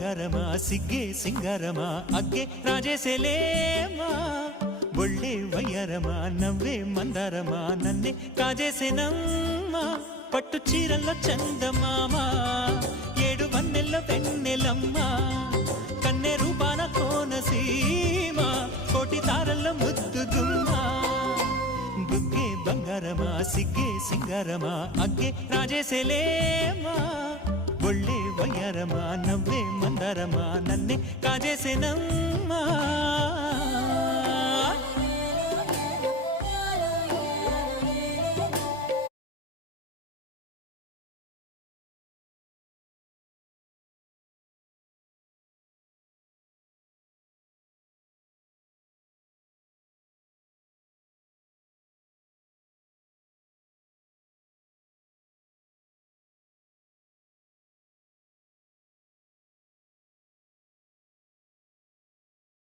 ಬಂಗಾರಮ ಸಿಗ್ಗೆ ಸಿಂಗಾರಮ ಅಗ್ಗೆ ರಾಜೇಸೆಲೇಮಾ ಒಳ್ಳೆ వయ్యారమా నవ్వే మందారమా నన్నే కాజేసేనమ్మా పట్టు చీరల్లో చందమామ ఏడు వన్నెల్ల వెన్నెలమ్మ కన్నె రూపాన కోనసీమ కోటి తారల్లో ముద్దుగుమ్మ బుగ్గే బంగారమా సిగ్గే సింగారమా అగ్గే రాజేసేలేమా ఒళ్ళే వయ్యారమా నవ్వే మందారమా నన్నే కాజేసేనమ్మా